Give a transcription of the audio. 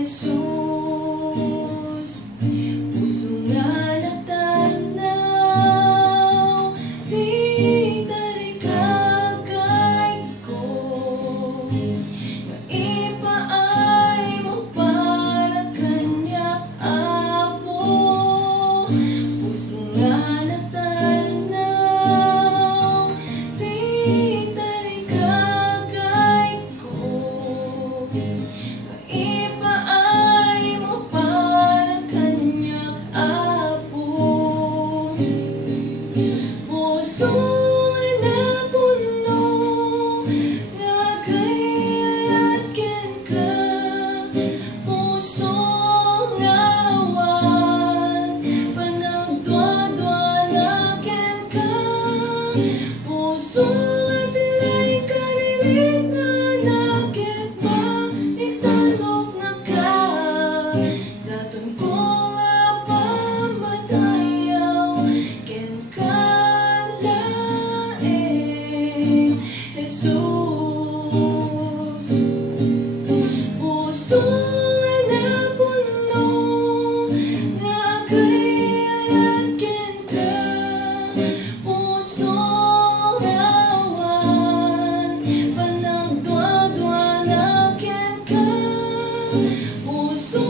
Jesus, puso nga natanaw, di tarikagay ko, nga ipaay mo para kanya apo. Puso nga natanaw, di tarikagay ko, ipaay mo para kanya apo. Puso nga napuno, nga kayatken ka. Puso nga awan, panagdwadwalaken ka. Puso nga dilay karirit na nakit ba, itanok na ka. Daton ko nga pamatayaw, ken ka laeng Jesus. Puso nga napuno, nga kayatken ka. Puso nga awan, panagdwadwalaken ka. Puso